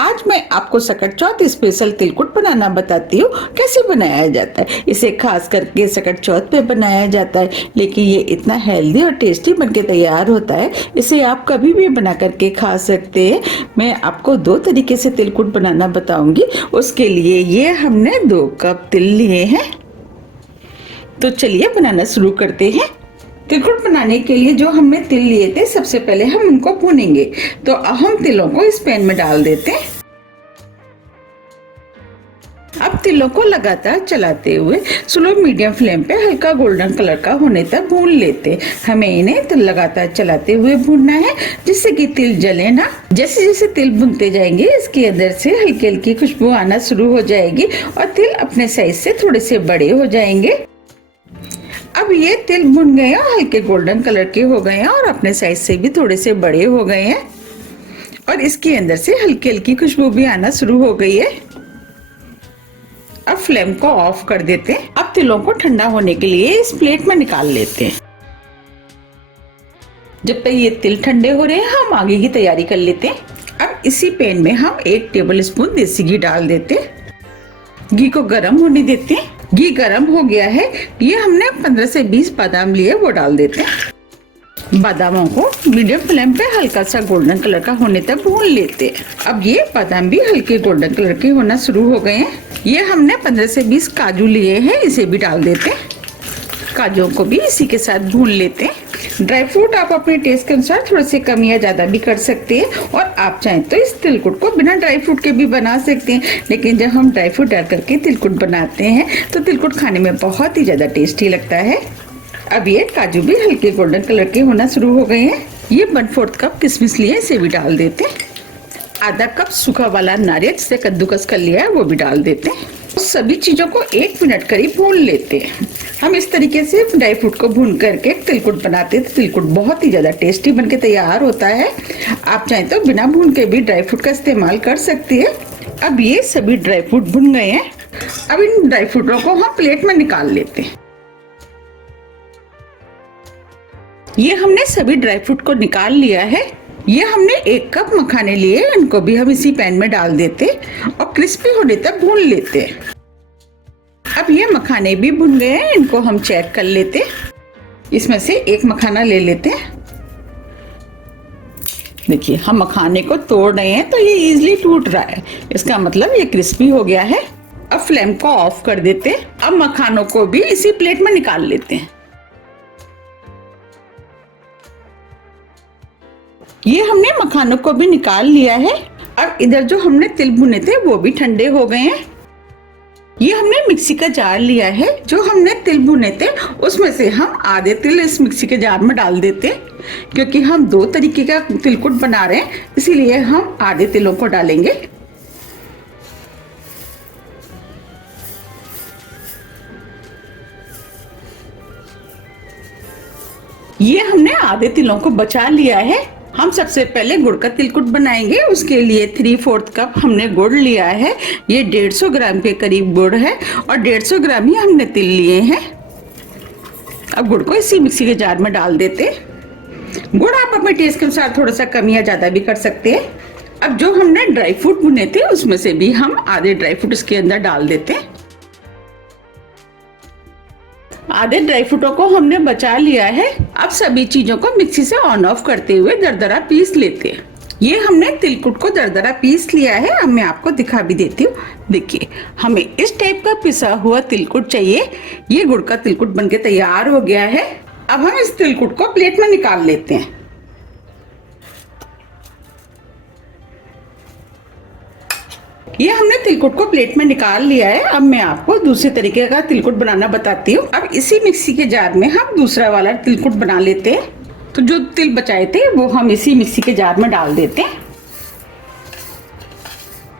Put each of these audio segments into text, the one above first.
आज मैं आपको सकट चौथ स्पेशल तिलकुट बनाना बताती हूँ कैसे बनाया जाता है। इसे खास करके सकट चौथ पे बनाया जाता है, लेकिन ये इतना हेल्दी और टेस्टी बनके तैयार होता है। इसे आप कभी भी बना करके खा सकते हैं। मैं आपको दो तरीके से तिलकुट बनाना बताऊंगी। उसके लिए ये हमने 2 कप तिल लिए हैं। तो चलिए बनाना शुरू करते हैं। तिलकुट बनाने के लिए जो हमने तिल लिए थे, सबसे पहले हम उनको भूनेंगे। तो हम तिलों को इस पैन में डाल देते हैं। अब तिलों को लगातार चलाते हुए स्लो मीडियम फ्लेम पे हल्का गोल्डन कलर का होने तक भून लेते। हमें इन्हें तिल लगातार चलाते हुए भूनना है, जिससे कि तिल जले ना। जैसे जैसे तिल भुनते जाएंगे, इसके अंदर से हल्की हल्की खुशबू आना शुरू हो जाएगी और तिल अपने साइज से थोड़े से बड़े हो जाएंगे। अब ये तिल भुन गए हैं, हल्के गोल्डन कलर के हो गए हैं और अपने साइज से भी थोड़े से बड़े हो गए हैं और इसके अंदर से हल्की हल्की खुशबू भी आना शुरू हो गई है। अब फ्लेम को ऑफ कर देते हैं। अब तिलों को ठंडा होने के लिए इस प्लेट में निकाल लेते हैं। जब तक ये तिल ठंडे हो रहे हैं, हम आगे की तैयारी कर लेते हैं। अब इसी पैन में हम 1 टेबल स्पून देसी घी डाल देते हैं। घी को गर्म होने देते हैं। घी गर्म हो गया है। ये हमने 15 से 20 बादाम लिए, वो डाल देते हैं। बादामों को मीडियम फ्लेम पे हल्का सा गोल्डन कलर का होने तक भून लेते हैं। अब ये बादाम भी हल्के गोल्डन कलर के होना शुरू हो गए हैं। ये हमने 15 से 20 काजू लिए हैं, इसे भी डाल देते हैं। काजू को भी इसी के साथ भून लेते हैं। ड्राई फ्रूट आप अपने टेस्ट के अनुसार थोड़े से कम या ज्यादा भी कर सकते हैं और आप चाहें तो इस तिलकुट को बिना ड्राई फ्रूट के भी बना सकते हैं। लेकिन जब हम ड्राई फ्रूट डाल करके तिलकुट बनाते हैं तो तिलकुट खाने में बहुत ही ज्यादा टेस्टी लगता है। अब ये काजू भी हल्के गोल्डन कलर के होना शुरू हो गए हैं। ये 1/4 कप किशमिश लिए, इसे भी डाल देते हैं। आधा कप सूखा वाला नारियल जिसे कद्दूकस कर लिया है, वो भी डाल देते हैं। सभी चीजों को 1 मिनट करीब भून लेते हैं। हम इस तरीके से ड्राई फ्रूट को भून करके तिलकुट बनाते हैं तो तिलकुट बहुत ही ज्यादा टेस्टी बनके तैयार होता है। आप चाहें तो बिना भून के भी ड्राई फ्रूट का इस्तेमाल कर सकते हैं। अब ये सभी ड्राई फ्रूट भुन गए हैं। अब इन ड्राई फ्रूटों को हम प्लेट में निकाल लेते हैं। ये हमने सभी ड्राई फ्रूट को निकाल लिया है। ये हमने 1 कप मखाने लिए, इनको भी हम इसी पैन में डाल देते और क्रिस्पी होने तक भून लेते। अब ये मखाने भी भुन गए हैं, इनको हम चेक कर लेते। इसमें से 1 मखाना ले लेते हैं। देखिए, हम मखाने को तोड़ रहे हैं तो ये इजीली टूट रहा है, इसका मतलब ये क्रिस्पी हो गया है। अब फ्लेम को ऑफ कर देते। अब मखानों को भी इसी प्लेट में निकाल लेते हैं। ये हमने मखानों को भी निकाल लिया है। अब इधर जो हमने तिल भुने थे वो भी ठंडे हो गए हैं। ये हमने मिक्सी का जार लिया है। जो हमने तिल भुने थे उसमें से हम आधे तिल इस मिक्सी के जार में डाल देते, क्योंकि हम 2 तरीके का तिलकुट बना रहे हैं, इसीलिए हम आधे तिलों को डालेंगे। ये हमने आधे तिलों को बचा लिया है। हम सबसे पहले गुड़ का तिलकुट बनाएंगे। उसके लिए 3/4 कप हमने गुड़ लिया है। ये 150 ग्राम के करीब गुड़ है और 150 ग्राम ही हमने तिल लिए हैं। अब गुड़ को इसी मिक्सी के जार में डाल देते। गुड़ आप अपने टेस्ट के अनुसार थोड़ा सा कम या ज्यादा भी कर सकते हैं। अब जो हमने ड्राई फ्रूट भुने थे उसमें से भी हम आधे ड्राई फ्रूट इसके अंदर डाल देते हैं। आधे ड्राई फ्रूटों को हमने बचा लिया है। अब सभी चीजों को मिक्सी से ऑन ऑफ करते हुए दरदरा पीस लेते हैं। ये हमने तिलकुट को दरदरा पीस लिया है। अब मैं आपको दिखा भी देती हूँ। देखिए, हमें इस टाइप का पिसा हुआ तिलकुट चाहिए। ये गुड़ का तिलकुट बनके तैयार हो गया है। अब हम इस तिलकुट को प्लेट में निकाल लेते हैं। ये हमने तिलकुट को प्लेट में निकाल लिया है। अब मैं आपको दूसरे तरीके का तिलकुट बनाना बताती हूँ। अब इसी मिक्सी के जार में हम दूसरा वाला तिलकुट बना लेते हैं। तो जो तिल बचाए थे वो हम इसी मिक्सी के जार में डाल देते हैं।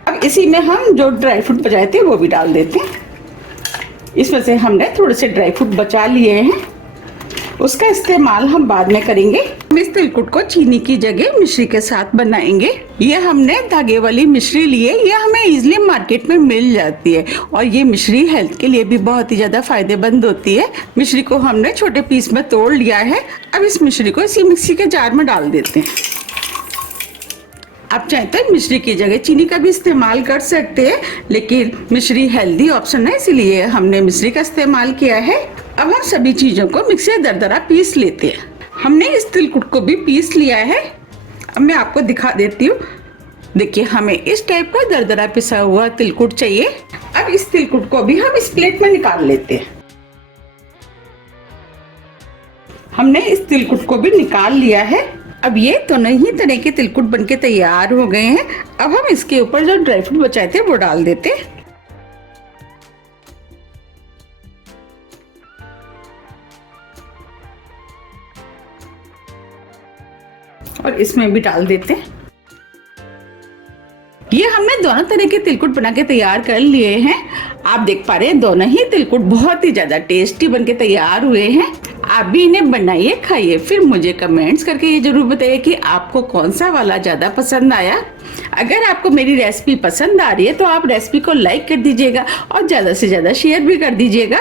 अब इसी में हम जो ड्राई फ्रूट बचाए थे वो भी डाल देते हैं। इसमें से हमने थोड़े से ड्राई फ्रूट बचा लिए हैं, उसका इस्तेमाल हम बाद में करेंगे। हम इस तिलकुट को चीनी की जगह मिश्री के साथ बनाएंगे। ये हमने धागे वाली मिश्री ली है। ये हमें इजीली मार्केट में मिल जाती है और ये मिश्री हेल्थ के लिए भी बहुत ही ज्यादा फायदेमंद होती है। मिश्री को हमने छोटे पीस में तोड़ लिया है। अब इस मिश्री को इसी मिक्सी के जार में डाल देते हैं। आप चाहे तो मिश्री की जगह चीनी का भी इस्तेमाल कर सकते हैं, लेकिन मिश्री हेल्दी ऑप्शन है, इसलिए हमने मिश्री का इस्तेमाल किया है। अब हम सभी चीजों को मिक्सी में दरदरा पीस लेते हैं। हमने इस तिलकुट को भी पीस लिया है। अब मैं आपको दिखा देती हूँ। देखिए, हमें इस टाइप का दरदरा पिसा हुआ तिलकुट चाहिए। अब इस तिलकुट को भी हम इस प्लेट में निकाल लेते हैं। हमने इस तिलकुट को भी निकाल लिया है। अब ये दोनों ही तरह के तिलकुट बनके तैयार हो गए हैं। अब हम इसके ऊपर जो ड्राई फ्रूट बचाए थे वो डाल देते हैं और इसमें भी डाल देते हैं। ये हमने दोनों तरह के तिलकुट बना के तैयार कर लिए हैं। आप देख पा रहे हैं दोनों ही तिलकुट बहुत ही ज्यादा टेस्टी बनके तैयार हुए हैं। आप भी इन्हें बनाइए, खाइए, फिर मुझे कमेंट्स करके ये जरूर बताइए कि आपको कौन सा वाला ज्यादा पसंद आया। अगर आपको मेरी रेसिपी पसंद आ रही है तो आप रेसिपी को लाइक कर दीजिएगा और ज्यादा से ज्यादा शेयर भी कर दीजिएगा।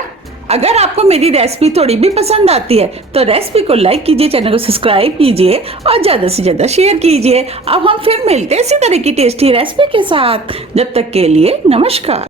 अगर आपको मेरी रेसिपी थोड़ी भी पसंद आती है तो रेसिपी को लाइक कीजिए, चैनल को सब्सक्राइब कीजिए और ज्यादा से ज्यादा शेयर कीजिए। अब हम फिर मिलते हैं इसी तरह की टेस्टी रेसिपी के साथ। जब तक के लिए नमस्कार।